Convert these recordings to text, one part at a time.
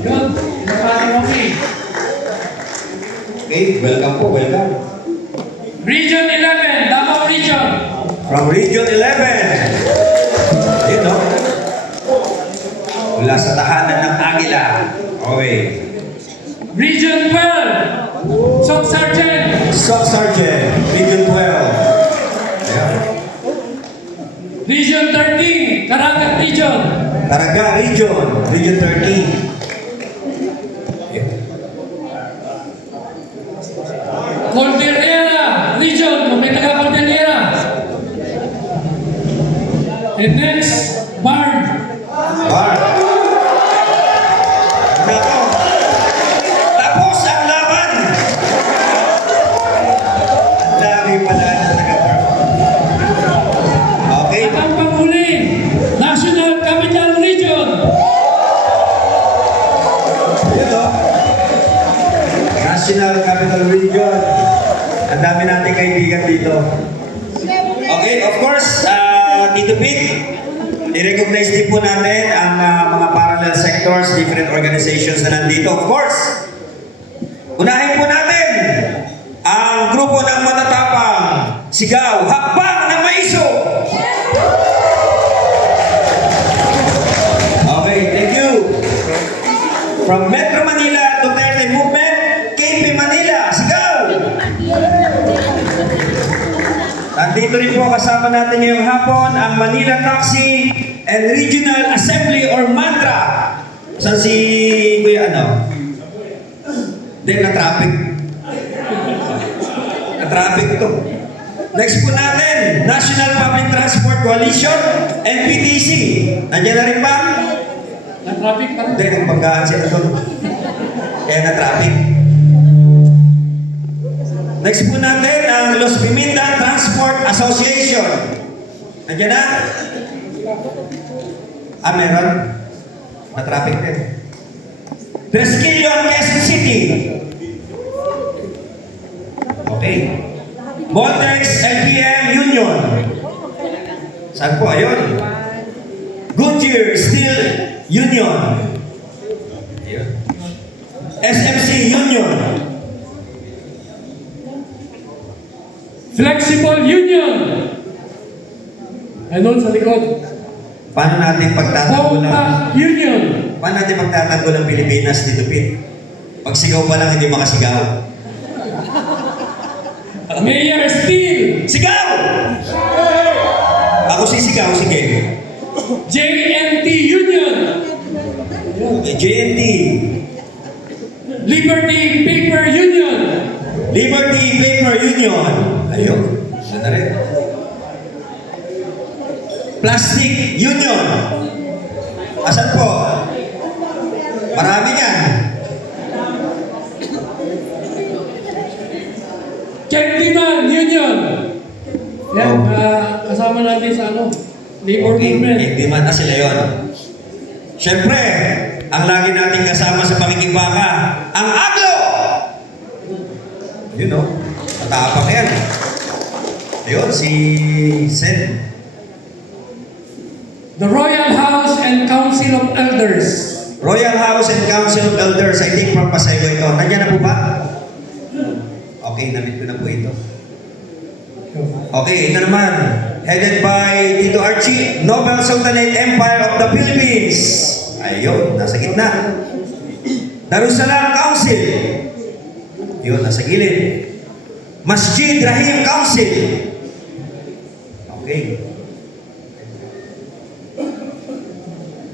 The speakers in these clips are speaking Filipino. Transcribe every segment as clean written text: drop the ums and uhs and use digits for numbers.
Yun, okay. Okay, welcome po, welcome. Region 11, Davao Region. From Region 11. Ayun, no? Mula sa tahanan ng Agila. Okay. Region 12, Soc Sergeant. Soc Sergeant, Region 12. Ayan. Region 13, Caraga Region. Caraga Region, Region 13. Ayan. Cordillera Region, may taga Cordillera. And next, Barn. Bar. Nako. Tapos ang laban. Dami pala na taga-bar. Okay. At ang panghuli, National Capital Region. Ito. National Capital Region. Ang dami nating kaibigan dito. Okay, of course, Tito Pete, i-recognize din po natin ang mga parallel sectors, different organizations na nandito. Of course, unahin po natin ang grupo ng matatapang sigaw, Hakbang na Maiso! Okay, thank you. From Metro Manila, Duterte Movement, KP Manila, sigaw! Nandito rin po kasama natin ngayong hapon ang Manila Taxi and Regional Assembly or MANTRA. Saan si Kuya ano? Hindi, na-traffic. Na-traffic to. Next po natin, National Public Transport Coalition, NPTC. Nandiyan na rin ba? Na-traffic pa rin. Hindi, ang banggaan sila doon. Kaya na-traffic. Next po natin ang Los Pimindan Transport Association. Nandiyan na? Meron? Na-traffic din. Tresquillo, Quezon City. Okay. Voltex LPM Union. Saan po? Ayun. Goodyear Steel Union. Ayun. SMC Union. Flexible Union. Ayun sa likod. Paano natin pagtatanggol Bomba Union. Paano natin pagtatanggol ang Pilipinas dito, Pete? Pag sigaw pa lang, hindi makasigaw. Mayor Steel. Sigaw! Ako sisigaw, sige. JNT Union. JNT. Liberty Paper Union. Liberty Paper Union. Ayun. Ano na rin? Plastic Union. Asan po? Marami yan. Candyman Union. Yan, kasama natin sa ano? Labor Okay, movement. hindi man na sila yun. Siyempre, ang lagi nating kasama sa pakikibaka, ang AGLO! Yun o, matapang yan. Ayun, si Sen. The Royal House and Council of Elders. Royal House and Council of Elders, I think from Pasaygo ito. Nandiyan na po ba? Okay, namit ko na po ito. Okay, ito naman. Headed by Tito Archie, Nobel Sultanate Empire of the Philippines. Ayun, nasa gitna. Darussalam Council. Yun, nasa gilid. Masjid Rahim Council. Okay.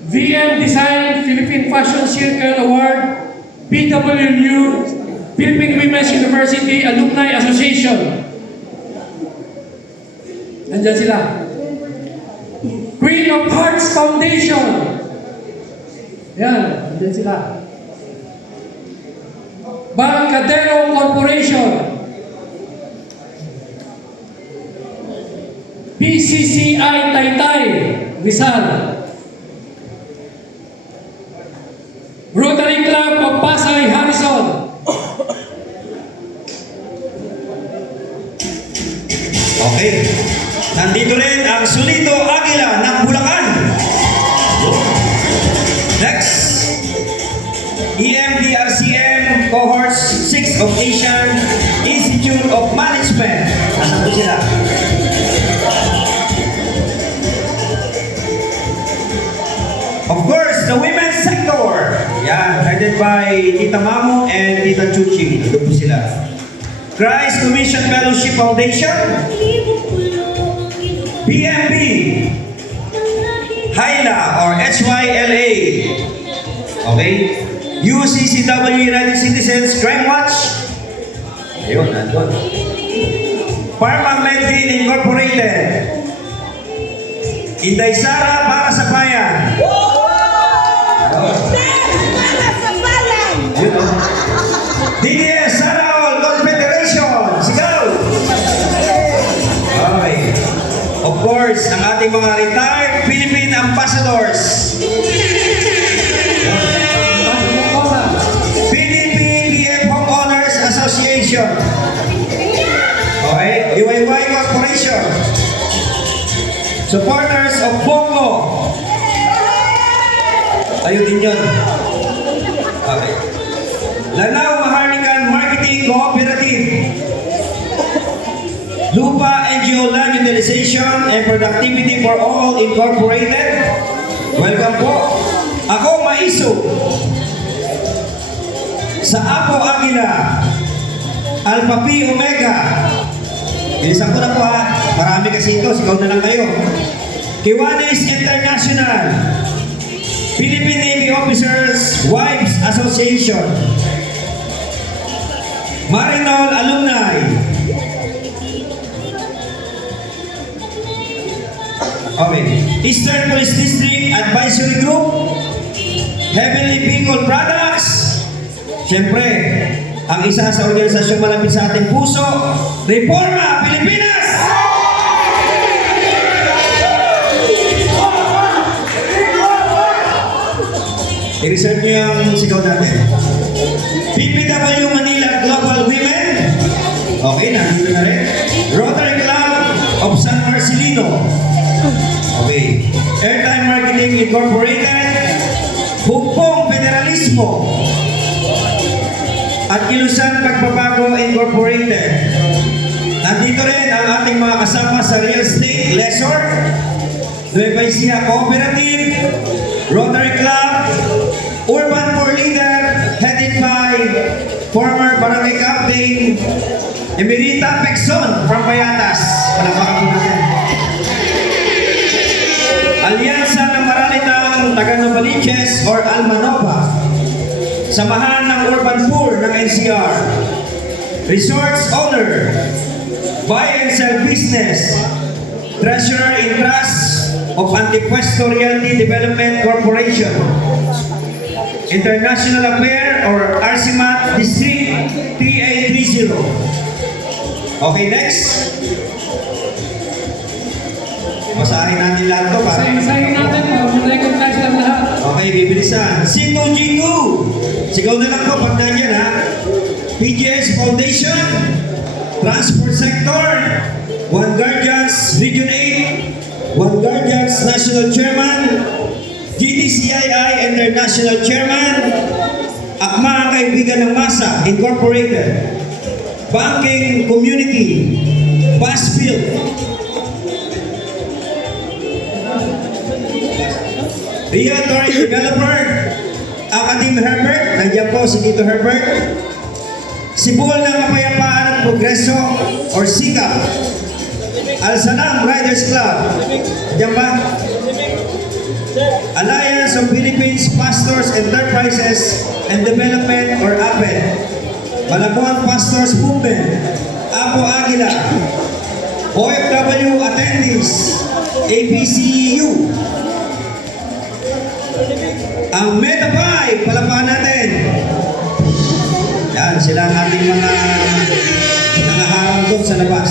VM Design Philippine Fashion Circle Award, PWU, Philippine Women's University Alumni Association. Nandiyan sila. Queen of Hearts Foundation. Yan, nandiyan sila. Barcadero Corporation. PCCI Taytay, Rizal. Rotary Club of Pasay, Harrison. Okay. Nandito rin ang Solito Aguila ng Bulacan. Next. EMDRCM Cohort 6 of Asian Institute of Management. Asan po sila? Of course, the women's sector. Yan, headed by Tita Mamu and Tita Chuchi. Ito po sila. Christ Commission Fellowship Foundation. PMB. HYLA or HYLA. Okay? UCCW United Citizens Crime Watch. Ayun, nandun. Pharma Medley Incorporated. Inday Sara para sa bayan. Yun o. DDS Saraol Confederation. Sigaw! Okay. Of course, ang ating mga retired Philippine ambassadors. PDP Homeowners Association. Okay. DIY Corporation. Supporters of Bongo. Tayo din yun. Okay. Lanao Maharlika Marketing Cooperative. Lupa NGO Land Utilization and Productivity for All Incorporated. Welcome po. Ako Maiso. Sa Apo Aguila. Alpha Pi Omega. Bilisan ko na po ha. Marami kasi ito. Sigaw na lang kayo. Kiwanis International. Philippine Navy Officers Wives Association. Marinol Alumni. Okay. Eastern Police District Advisory Group. Heavenly Bicol Products. Siyempre, ang isa sa organisasyong malapit sa ating puso, Reforma Pilipinas! I-research nyo yung sigaw natin. PPW Manila Global Women. Okay, nandito na rin. Rotary Club of San Marcelino. Okay. Airtime Marketing Incorporated. Hugpong Federalismo. At Kilusan Pagbabago Incorporated. Nandito rin ang ating mga kasama sa real estate, Lesor, Nueva Ecija Cooperative, Rotary Club, Urban Poor Leader, headed by former Barangay Captain Emerita Pexon from Bayatas. Palakpakan po natin. Alyansa ng Maralitang Taga Novaliches or Almanova. Samahan ng Urban Poor ng NCR. Resorts Owner. Buy and Sell Business. Treasurer in Trust of Antipuesto Realty Development Corporation. International Affair or RCMAT District PA30. Okay, next. Masahin natin lahat to para Sayin natin po. Recognize lang lahat. okay, bibilisan. C2G2. Sigaw na lang po pag nandiyan ha. PGS Foundation. Transport Sector. One Guardians Region 8. One Guardians National Chairman. GDCII International Chairman. Akma Kaibigan ng Masa Incorporated. Banking Community. Basfield. Realtor Developer. Academy Herbert. Nandiyan po si Tito Herbert. Sibol ng Kapayapaan at Progreso or SICA. Al-Salam Riders Club. Nandiyan ba? Alliance of Philippines Pastors Enterprises and Development or APED. Malabuan Pastors Movement. Apo Aguila. OFW Attendees. APCU. Ang Metapay, palapakan natin. Yan, sila ang ating mga nangaharang doon sa labas.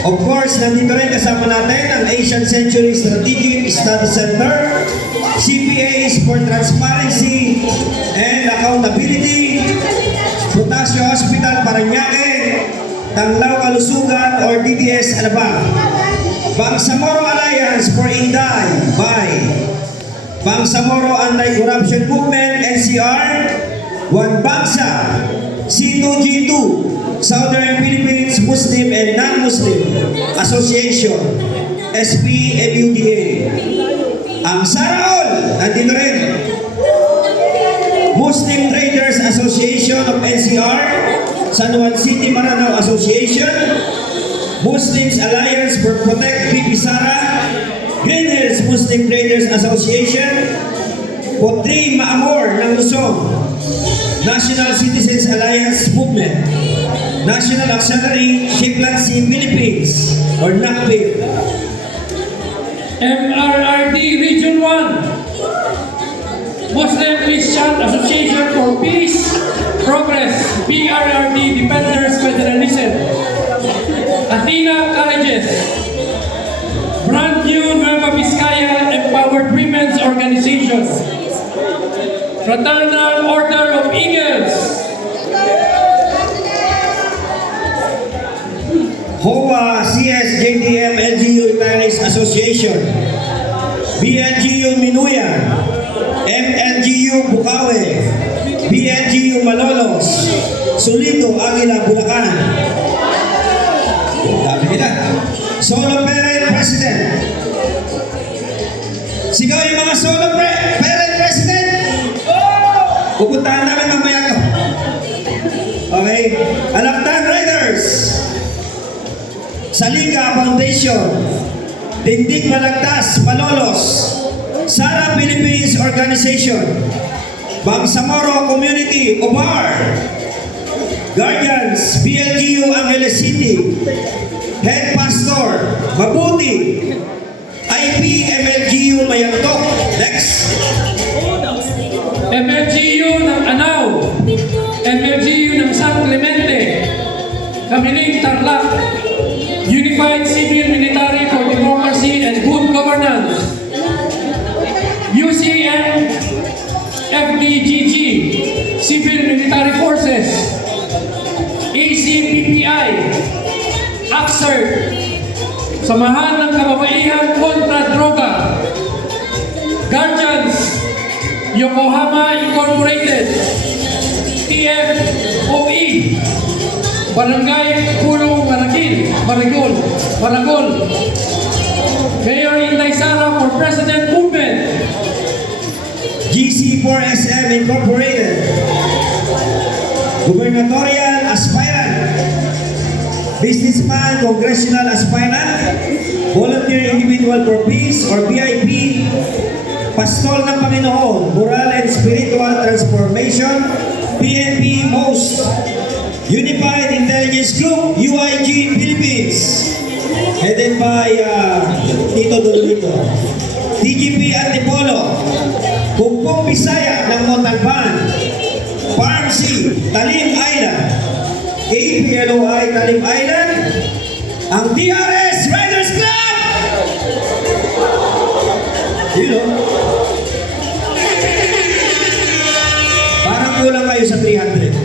Of course, nandito rin kasama natin ang Asian Century Strategic Study Center, CPAs for Transparency and Accountability, Potasio Hospital Parañaque, Tanglao Kalusugan or DDS Alabang, Bangsamoro Alliance for Inday by Bangsamoro Anti-Corruption Movement, NCR. NCR, One Bangsa, C2G2, Southern Philippines Muslim and Non-Muslim Association, SPMUDA. Ang Saraol, nandito rin. Muslim Traders Association of NCR, San Juan City Maranao Association, Muslims Alliance for Protect BP Sara, Green Hills Muslim Traders Association, Potri Maamor ng Luzon, National Citizens Alliance Movement, National Auxiliary Shipland Sea Philippines, or NACPIP. MRRD Region 1, Muslim Christian Association for Peace, Progress, PRRD Defenders Federalism, Athena Colleges, Brand New Nueva Vizcaya Empowered Women's Organization, Fraternal Order of Eagles, HOA CSJDM LGU Paris Association, BNGU Minuyan, MNGU Bukawe, BNGU Malolos, Solito Aguila Bulacan. Dami nila. Solo Parent President. Sigaw yung mga Solo Parent President. Pupuntahan namin mamaya to. Okay. Alakdan Riders. Saliga Foundation, Tindig Malagtas, Malolos, Sara Philippines Organization, Bangsamoro Community, Obar, Guardians, BLGU Angeles City, Head Pastor, Mabuti, IPMLGU Mayantok, next, MLGU ng Anao, MLGU ng San Clemente, Kamiling Tarlac, Unified Civil Military for Democracy and Good Governance, UCN FDGG, Civil Military Forces, ACPPI, AXERT, Samahan ng Kababaihan kontra Droga, Guardians, Yokohama Incorporated, TFOE, Barangay Pulong Maragol, Mayor Inday Sara for President Movement, GC4SM Incorporated, Gubernatorial Aspirant, Businessman Congressional Aspirant, Volunteer Individual for Peace or VIP, Pastol ng Panginoon, Moral and Spiritual Transformation, PNP Most, Unified Intelligence Group, UIG Philippines, headed by Tito Dolito, TGP Antipolo, Pugpong Bisaya ng Montalban, Farm C, Talim Island, KPLOI Talim Island, ang DRS Riders Club! Yun o. Parang kulang kayo sa 300.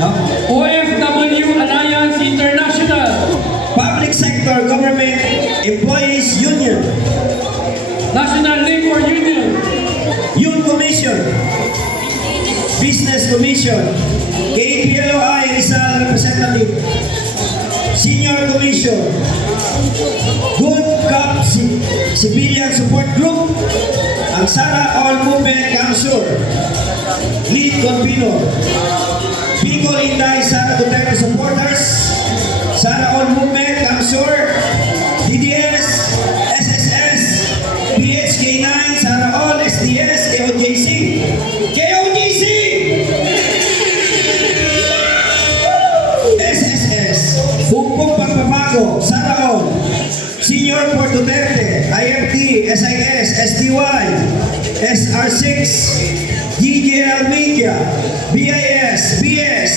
No? OFW Alliance International, Public Sector Government Employees Union, National Labor Union, Youth Commission, Business Commission, KPLOI Rizal Representative, Senior Commission, Good Cop Civilian Support Group, ang Sara All Movement Council, Lead Convenor, Bicol Inday Sara Duterte Supporters, Sara All Movement Council, DDS, SSS, PHK9, Sara All, SDS, KOJC, KOJC! SSS, Bukpong Pagpapago, Sara All, Senior for Duterte, IFT, SIS, STY, SR6, GGL Media, BIS, BS,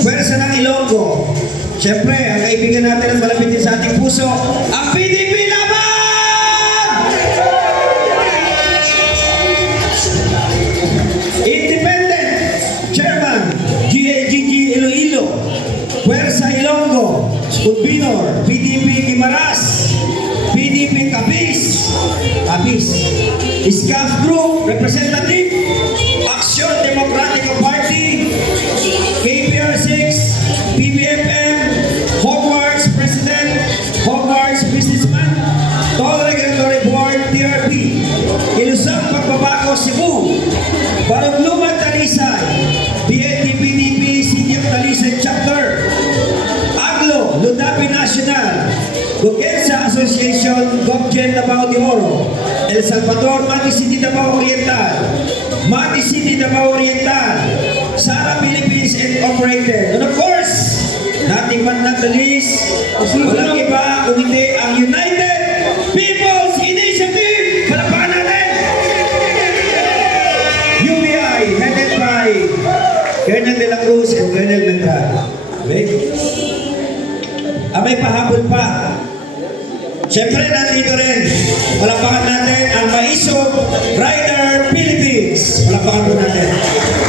Pwersa ng Ilonggo. Siyempre, ang kaibigan natin at malapit din sa ating puso, ang PDP Laban! Independent Chairman, GLGG Iloilo, Pwersa Ilonggo, Udbinor, PDP Guimaras, PDP Capiz, SCAF Group, Representative, Action Democratic Association, GovGen Davao de Oro, El Salvador, Mati City, Davao Oriental, Mati City, Davao Oriental, Sara Philippines Incorporated, and of course, nating man not the least, walang iba kung hindi ang United People's Initiative. Palakpakan natin! UBI, headed by Colonel De La Cruz and Colonel Beltran. Okay? May pahabol pa. Siyempre, nandito rin. Palakpakan natin ang Maisog Rider Philippines. Palakpakan po natin.